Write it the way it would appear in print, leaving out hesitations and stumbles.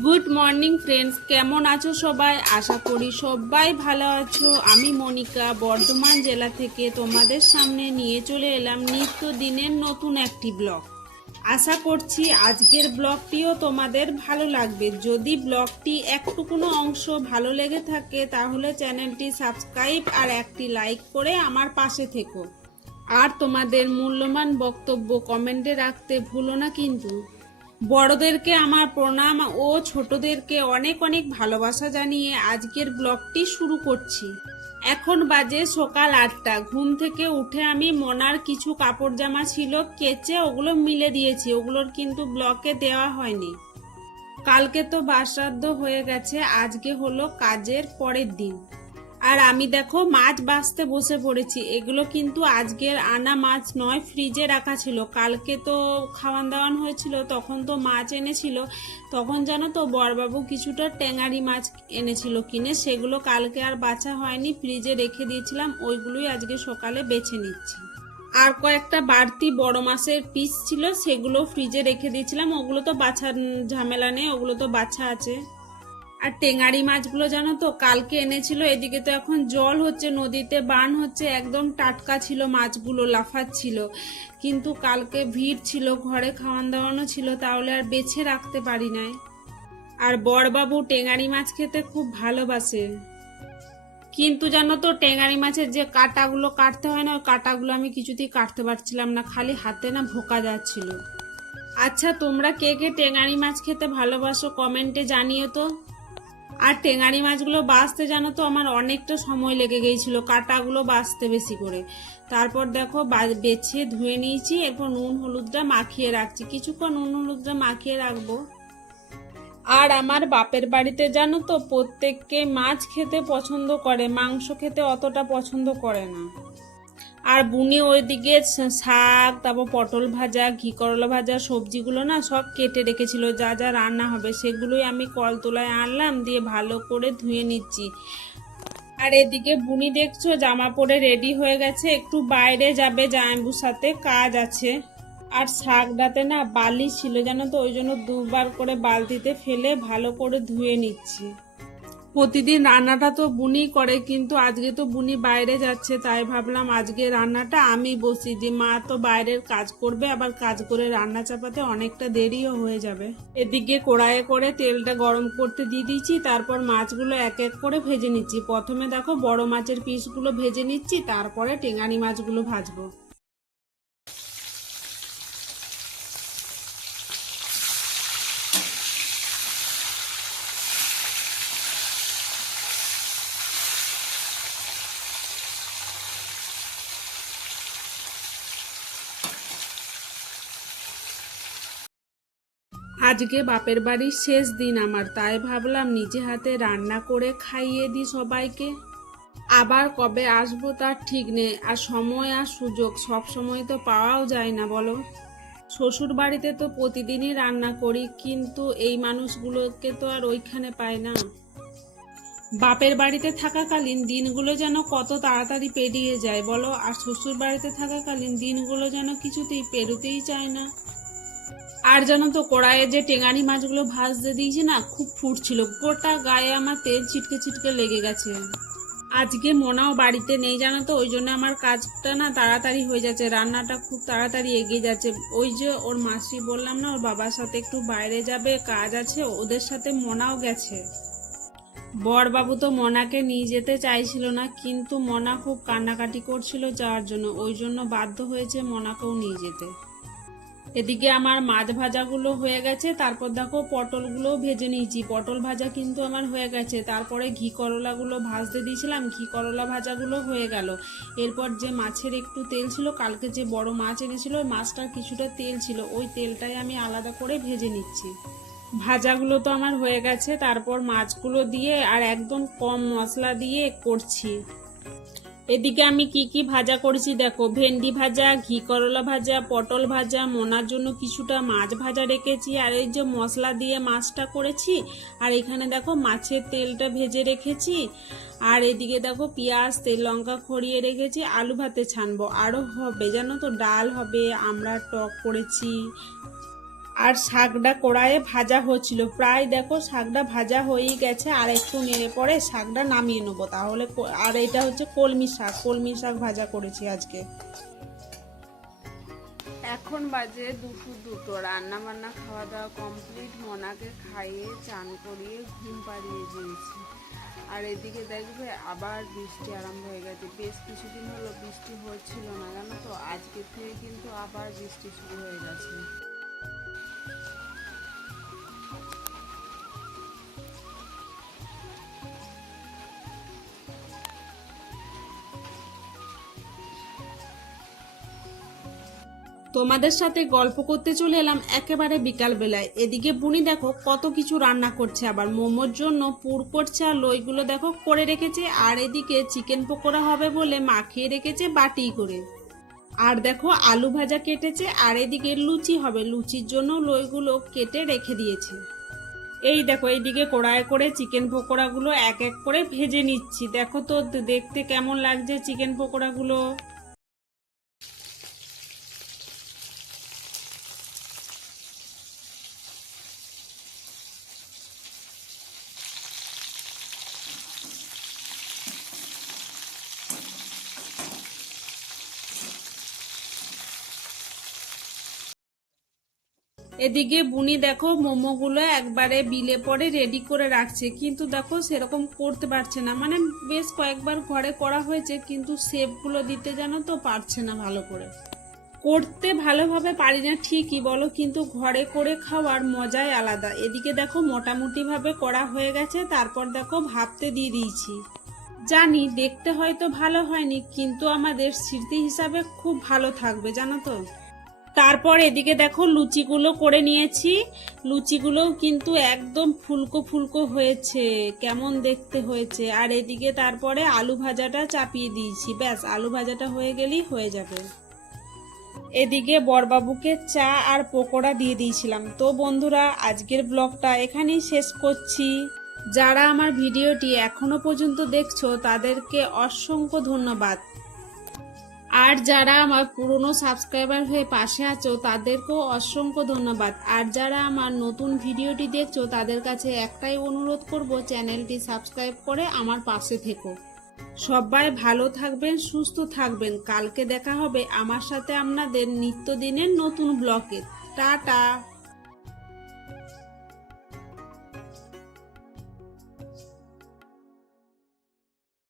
Good morning friends, কেমন আছো সবাই? আশা করি সবাই ভালো আছো। আমি মনিকা বর্ধমান জেলা থেকে তোমাদের সামনে নিয়ে চলে এলাম নিত্যদিনের নতুন একটি ব্লগ। আশা করছি আজকের ব্লগটিও তোমাদের ভালো লাগবে। যদি ব্লগটি একটুকুনো অংশ ভালো লেগে থাকে তাহলে চ্যানেলটি সাবস্ক্রাইব আর একটি লাইক করে আমার পাশে থেকো। আর তোমাদের মূল্যবান বক্তব্য কমেন্টে রাখতে ভুলো না কিন্তু। বড়দেরকে আমার প্রণাম ও ছোটদেরকে অনেক অনেক ভালোবাসা জানিয়ে আজকের ব্লগটি শুরু করছি। এখন বাজে সকাল 8টা। ঘুম থেকে উঠে আমি মনার কিছু কাপড় জামা ছিল কেচে ওগুলো মিলে দিয়েছি। ওগুলোর কিন্তু ব্লগে দেওয়া হয়নি। কালকে তো বাসরাদ্ধ হয়ে গেছে, আজকে হলো কাজের পরের দিন। আর আমি দেখো মাছ বাছতে বসে পড়েছি। এগুলো কিন্তু আজকের আনা মাছ নয়, ফ্রিজে রাখা ছিল। কালকে তো খাওয়ান দাওয়ান হয়েছিল, তখন তো মাছ এনেছিল। তখন জানো তো বড়বাবু কিছুটা ট্যাঙারি মাছ এনেছিল কিনে, সেগুলো কালকে আর বাছা হয়নি, ফ্রিজে রেখে দিয়েছিলাম। ওইগুলোই আজকে সকালে বেছে নিচ্ছি। আর কয়েকটা বাড়তি বড় মাছের পিস ছিল, সেগুলো ফ্রিজে রেখে দিয়েছিলাম। ওগুলো তো বাছার ঝামেলা নেই, ওগুলো তো বাছা আছে। আর টেঙারি মাছগুলো জানো তো কালকে এনেছিল। এদিকে তো এখন জল হচ্ছে, নদীতে বান হচ্ছে, একদম টাটকা ছিল মাছগুলো, লাফাচ্ছিল। কিন্তু কালকে ভিড় ছিল, ঘরে খাওয়ান দাওয়ানো ছিল, তাহলে আর বেছে রাখতে পারি নাই। আর বড়বাবু টেঙারি মাছ খেতে খুব ভালোবাসে। কিন্তু জানো তো টেঙারি মাছের যে কাঁটাগুলো কাটতে হয় না, ওই কাঁটাগুলো আমি কিছুতেই কাটতে পারছিলাম না, খালি হাতে না ভোঁকা যাচ্ছিল। আচ্ছা, তোমরা কে কে টেঙারি মাছ খেতে ভালোবাসো কমেন্টে জানিও তো। আর টেঙারি মাছগুলো বাছতে জানো তো আমার অনেকটা সময় লেগে গিয়েছিল, কাঁটাগুলো বাছতে বেশি করে। তারপর দেখো বেছে ধুয়ে নিয়েছি, এরপর নুন হলুদটা মাখিয়ে রাখছি, কিছুক্ষণ নুন হলুদটা মাখিয়ে রাখবো। আর আমার বাপের বাড়িতে জানো তো প্রত্যেককে মাছ খেতে পছন্দ করে, মাংস খেতে অতটা পছন্দ করে না। আর বুনি ওইদিকে শাক, তারপর পটল ভাজা, ঘি করলা ভাজা, সবজিগুলো না সব কেটে রেখেছিল, যা যা রান্না হবে সেগুলোই আমি কলতলায় আনলাম, দিয়ে ভালো করে ধুয়ে নিচ্ছি। আর এদিকে বুনি দেখছো জামা পরে রেডি হয়ে গেছে, একটু বাইরে যাবে, জামাইবুর সাথে কাজ আছে। আর শাকটাতে না বালি ছিল জানো তো, ওই জন্য দুবার করে বালতিতে ফেলে ভালো করে ধুয়ে নিচ্ছি। প্রতিদিন রান্নাটা তো বুনি করে, কিন্তু আজকে তো বুনি বাইরে যাচ্ছে, তাই ভাবলাম আজকে রান্নাটা আমি বসি দিই। মা তো বাইরের কাজ করবে, আবার কাজ করে রান্না চাপাতে অনেকটা দেরিও হয়ে যাবে। এদিকে কড়াইয়ে করে তেলটা গরম করতে দিয়ে দিচ্ছি, তারপর মাছগুলো এক এক করে ভেজে নিচ্ছি। প্রথমে দেখো বড় মাছের পিসগুলো ভেজে নিচ্ছি, তারপরে টেঙানি মাছগুলো ভাজবো। আজকে বাপের বাড়ির শেষ দিন আমার, তাই ভাবলাম নিজে হাতে রান্না করে খাইয়ে দিই সবাইকে। আবার কবে আসবো তার ঠিক নেই, আর সময় আর সুযোগ সব সময় তো পাওয়াও যায় না বলো। শ্বশুর বাড়িতে তো প্রতিদিনই রান্না করি, কিন্তু এই মানুষগুলোকে তো আর ওইখানে পাই না। বাপের বাড়িতে থাকাকালীন দিনগুলো যেন কত তাড়াতাড়ি পেরিয়ে যায় বলো, আর শ্বশুর বাড়িতে থাকাকালীন দিনগুলো যেন কিছুতেই পেরোতেই চায় না। আর জানো তো কড়াইয়ে যে টেঙারি মাছগুলো ভাজতে দিয়েছি না, খুব ফুটছিল, গোটা গায়ে আমার তেল ছিটকে ছিটকে লেগে গেছে। আজকে মোনাও বাড়িতে নেই জানো তো, ওই জন্য আমার কাজটা না তাড়াতাড়ি হয়ে যাচ্ছে, রান্নাটা খুব তাড়াতাড়ি এগিয়ে যাচ্ছে। ওই যে ওর মাসি বললাম না, ওর বাবার সাথে একটু বাইরে যাবে, কাজ আছে, ওদের সাথে মোনাও গেছে। বরবাবু তো মনাকে নিয়ে যেতে চাইছিল না, কিন্তু মনা খুব কান্নাকাটি করছিল যাওয়ার জন্য, ওই জন্য বাধ্য হয়েছে মনাকেও নিয়ে যেতে। এদিকে আমার মাছ ভাজাগুলো হয়ে গেছে, তারপর দেখো পটলগুলো ভেজে নিয়েছি। পটল ভাজা কিন্তু আমার হয়ে গেছে। তারপরে ঘি করলাগুলো ভাজতে দিয়েছিলাম, ঘি করলা ভাজাগুলো হয়ে গেল। এরপর যে মাছের একটু তেল ছিল, কালকে যে বড় মাছ এনেছিল ওই মাছটার কিছুটা তেল ছিল, ওই তেলটাই আমি আলাদা করে ভেজে নিচ্ছি। ভাজাগুলো তো আমার হয়ে গেছে, তারপর মাছগুলো দিয়ে আর একদম কম মশলা দিয়ে করছি। এদিকে আমি কি কি ভাজা করেছি দেখো, ভেন্ডি ভাজা, ঘি করলা ভাজা, পটল ভাজা, মোনার জন্য কিছুটা মাছ ভাজা রেখেছি, আর এই যে মশলা দিয়ে মাছটা করেছি। আর এখানে দেখো মাছের তেলটা ভেজে রেখেছি। আর এদিকে দেখো পেঁয়াজ, তেল, লঙ্কা খড়িয়ে রেখেছি, আলু ভাতে ছানবো। আরও হবে জানো তো, ডাল হবে, আমরা টক করেছি। আর শাকটা কড়াইয়ে ভাজা হচ্ছিল, প্রায় দেখো শাকটা ভাজা হয়েই গেছে। আর একটু নেড়ে পরে শাকটা নামিয়ে নেবো তাহলে। আর এটা হচ্ছে কলমি শাক ভাজা করেছি আজকে। এখন বাজে 2:02, রান্না বান্না খাওয়া দাওয়া কমপ্লিট, মোনাকে খাইয়ে চান করিয়ে ঘুম পাড়িয়ে দিয়েছি। আর এদিকে দেখবে আবার বৃষ্টি আরম্ভ হয়ে গেছে। বেশ কিছুদিন হলো বৃষ্টি হচ্ছিল না জানো তো, আজকে থেকে কিন্তু আবার বৃষ্টি শুরু হয়ে গেছে। তোমাদের সাথে গল্প করতে চলে এলাম একেবারে বিকাল বেলায়। এদিকে বুনি দেখো কত কিছু রান্না করছে, আবার মোমোর জন্য পুর করছে আর লইগুলো দেখো করে রেখেছে। আর এদিকে চিকেন পকোড়া হবে বলে মাখিয়ে রেখেছে বাটি করে। আর দেখো আলু ভাজা কেটেছে, আর এদিকে লুচি হবে, লুচির জন্য লইগুলো কেটে রেখে দিয়েছে। এই দেখো এইদিকে কড়াইয়ে করে চিকেন পকোড়াগুলো এক এক করে ভেজে নিচ্ছি। দেখো তো দেখতে কেমন লাগছে চিকেন পকোড়াগুলো। এদিকে বুনি দেখো মোমোগুলো একবারে বিলে পরে রেডি করে রাখছে, কিন্তু দেখো সেরকম করতে পারছে না। মানে বেশ কয়েকবার ঘরে করা হয়েছে, কিন্তু শেপগুলো দিতে জানো তো পারছে না ভালো করে। করতে ভালোভাবে পারি না ঠিকই বলো, কিন্তু ঘরে করে খাওয়ার মজাই আলাদা। এদিকে দেখো মোটামুটি ভাবে করা হয়ে গেছে, তারপর দেখো ভাপতে দিয়ে দিয়েছি। জানি দেখতে হয়তো ভালো হয়নি, কিন্তু আমাদের স্মৃতি হিসাবে খুব ভালো থাকবে জানো তো। তারপর এদিকে দেখো লুচিগুলো করে নিয়েছি। লুচিগুলোও কিন্তু একদম ফুলকো ফুলকো হয়েছে, কেমন দেখতে হয়েছে। আর এদিকে তারপরে আলু ভাজাটা চাপিয়ে দিয়েছি, ব্যাস আলু ভাজাটা হয়ে গেলেই হয়ে যাবে। এদিকে বড়বাবুকে চা আর পকোড়া দিয়ে দিয়েছিলাম। তো বন্ধুরা আজকের ব্লগটা এখানেই শেষ করছি। যারা আমার ভিডিওটি এখনো পর্যন্ত দেখছো তাদেরকে অসংখ্য ধন্যবাদ। আর যারা আমার পুরনো সাবস্ক্রাইবার হয়ে পাশে আছো তাদেরকেও অসংখ্য ধন্যবাদ। আর যারা আমার নতুন ভিডিওটি দেখছো তাদের কাছে একটাই অনুরোধ করব, চ্যানেলটি সাবস্ক্রাইব করে আমার পাশে থেকো। সবাই ভালো থাকবেন, সুস্থ থাকবেন। কালকে দেখা হবে আমার সাথে আপনাদের নিত্যদিনের নতুন ব্লগে। টাটা।